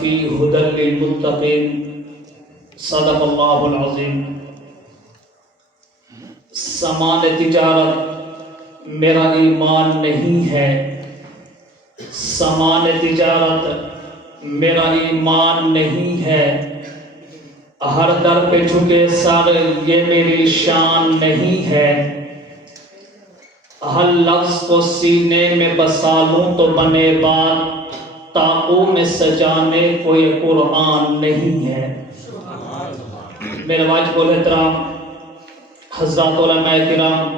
فی ھدی للمتقین صدق اللہ العظیم۔ سامان تجارت میرا ایمان نہیں ہے، سامان تجارت میرا ایمان نہیں ہے، ہر در پہ جھکے سر یہ میری شان نہیں ہے، ہر لفظ کو سینے میں بسا لوں تو بنے بات، تاقوں میں سجانے کو یہ قرآن نہیں ہے۔ میرے واجب الاحترام حضرات علماء کرام،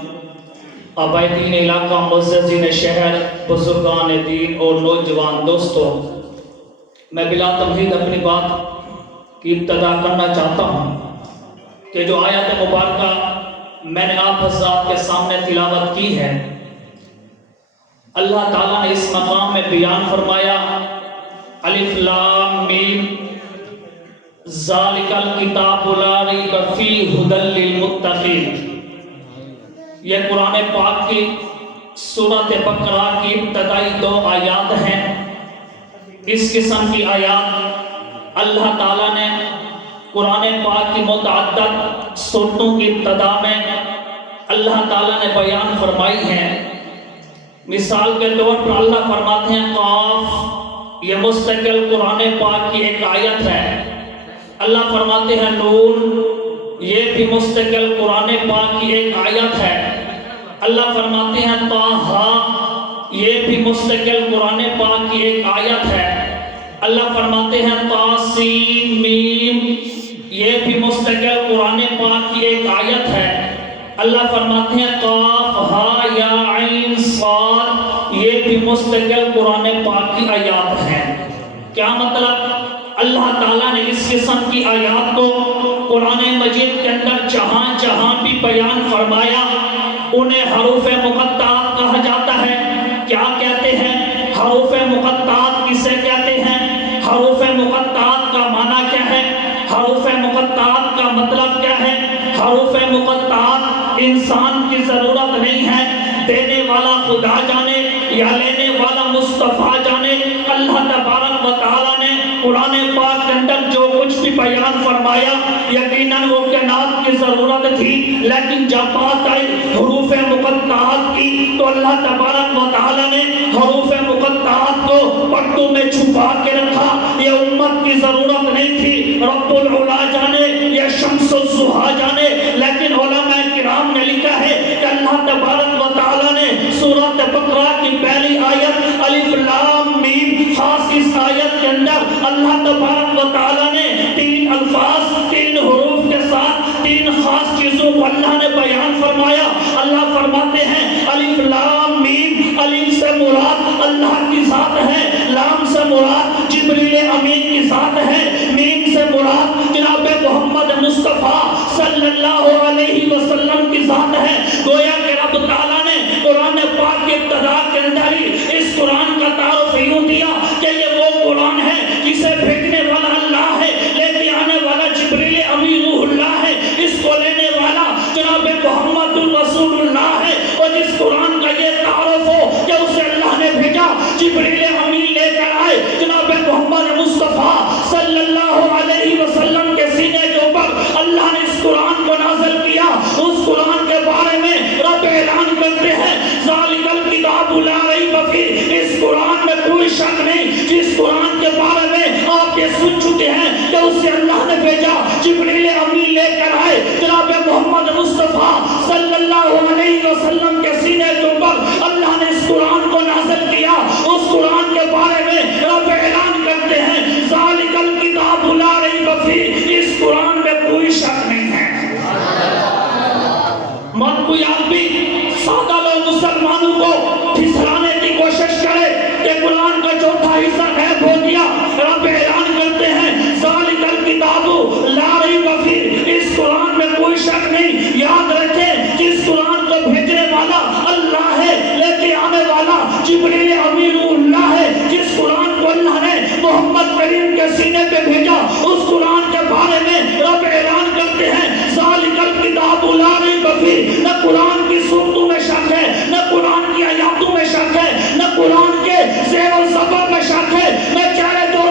آبائی دین علاقہ، معززین شہر، بزرگان دین اور نوجوان دوستوں، میں بلا تمہید اپنی بات کی ابتدا کرنا چاہتا ہوں کہ جو آیت مبارکہ میں نے آپ حضرات کے سامنے تلاوت کی ہے، اللہ تعالیٰ نے اس مقام میں بیان فرمایا الف لام میم ذالک الکتاب لا ریب فیہ ھدی للمتقین۔ یہ قرآن پاک کی سورۃ بقرہ کی ابتدائی 2 آیات ہیں۔ اس قسم کی آیات اللہ تعالیٰ نے قرآن پاک کی متعدد سورتوں کی ابتدا میں اللہ تعالیٰ نے بیان فرمائی ہیں۔ مثال کے طور پر اللہ فرماتے ہیں قاف، یہ مستقل قرآن پاک کی ایک آیت ہے۔ اللہ فرماتے ہیں نون، یہ بھی مستقل قرآن پاک کی ایک آیت ہے۔ اللہ فرماتے ہیں طٰہٰ، یہ بھی مستقل قرآن پاک کی ایک آیت ہے۔ اللہ فرماتے ہیں طاسین میم، یہ بھی مستقل قرآن پاک کی ایک آیت ہے۔ اللہ فرماتے ہیں قاف ہا یا عین صاد، یہ بھی مستقل قرآن پاک کی آیات ہیں۔ کیا مطلب؟ اللہ تعالیٰ نے اس قسم کی آیات کو قرآن مجید کے اندر جہاں جہاں بھی بیان فرمایا، انہیں حروف مقطعات کہا جاتا ہے۔ کیا کہتے ہیں؟ حروف مقطعات کسے کہتے ہیں؟ حروف مقطعات کا معنی کیا ہے؟ حروف مقطعات کا مطلب کیا ہے؟ حروف مقطعات انسان کی ضرورت نہیں ہے، دینے والا خدا جانے یا لینے والا مصطفیٰ جانے۔ اللہ تبارک و تعالیٰ نے قرآن پاک کے اندر جو کچھ بھی بیان فرمایا، یقیناً وہ کائنات کی ضرورت تھی، لیکن جب بات آئی حروف مقطعات کی تو اللہ تبارک و تعالیٰ نے حروف مقطعات کو پردوں میں چھپا کے رکھا۔ یہ امت کی ضرورت نہیں تھی، رب العلا جانے یا شمس الضحیٰ جانے، لیکن علماء کرام نے لکھا ہے کہ اللہ تبارک و تعالیٰ نے سورۃ بقرہ کی پہلی آیت الف لام میم، خاص اس آیت کے اندر اللہ تبارک و تعالیٰ نے 3 الفاظ، 3 حروف کے ساتھ 3 خاص چیزوں کو اللہ نے بیان فرمایا۔ اللہ فرماتے ہیں الف لام میم، الف سے مراد اللہ کی ذات ہے، لام سے مراد جبریل امین کی ذات ہے، میم سے مراد جناب محمد مصطفیٰ صلی اللہ علیہ وسلم کی ذات ہے۔ گویا کہ رب تعالیٰ نے قرآن پاک کے ابتدا کے اندر ہی اس قرآن کا تعارف یوں دیا کہ یہ وہ قرآن ہے جسے بھیجنے والا اللہ ہے، لے کے آنے والا جبریل امین روح اللہ ہے، اس کو لینے والا جناب محمد الرسول اللہ ہے۔ اور جس قرآن کا یہ تعارف ہو کہ اسے اللہ نے بھیجا، جبریل امین لے کر آئے، جناب محمد مصطفیٰ صلی اللہ علیہ وسلم کے سینے کے اوپر اللہ نے اس قرآن کو نازل کیا۔ اس قرآن کے بارے میں رب اعلان کرتے ہیں ذالک الکتاب لا ریب فیہ، اس قرآن میں کوئی شک نہیں، جس قرآن کے بارے میں آپ یہ سن چکے ہیں کہ اسے اللہ نے بھیجا، جبریل امین لے کر آئے، جناب محمد مصطفیٰ صلی اللہ علیہ وسلم کے سینے کے اوپر اللہ نے اس قرآن کو نازل کیا۔ اس قرآن کے بارے میں رب اعلان کرتے ہیں ذالک الکتاب لا ریب فیہ، اس قرآن میں کوئی شک نہیں ہے۔ من کوئی آدمی سادہ لوگ مسلمانوں کو پھسلانے کی کوشش کرے کہ قرآن کا چوتھا حصہ غائب ہو گیا، رب اعلان کرتے ہیں ذالک الکتاب لا ریب فیہ، اس قرآن میں کوئی شک نہیں۔ یاد رکھیں جس قرآن کو بھیجنے والا اللہ ہے، لے کے آنے والا جبریل امین اللہ ہے، جس قرآن کو اللہ نے محمد کریم کے سینے پہ بھیجا، اس قرآن کے بارے میں رب اعلان کرتے ہیں ذالک الکتاب لا ریب فیہ۔ نہ قرآن کی سورتوں میں شک ہے، نہ قرآن کی آیاتوں میں شک ہے، نہ قرآن کے زیر و زبر میں شک ہے۔ میں چہرے دو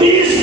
30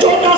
14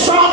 7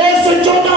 114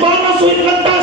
1271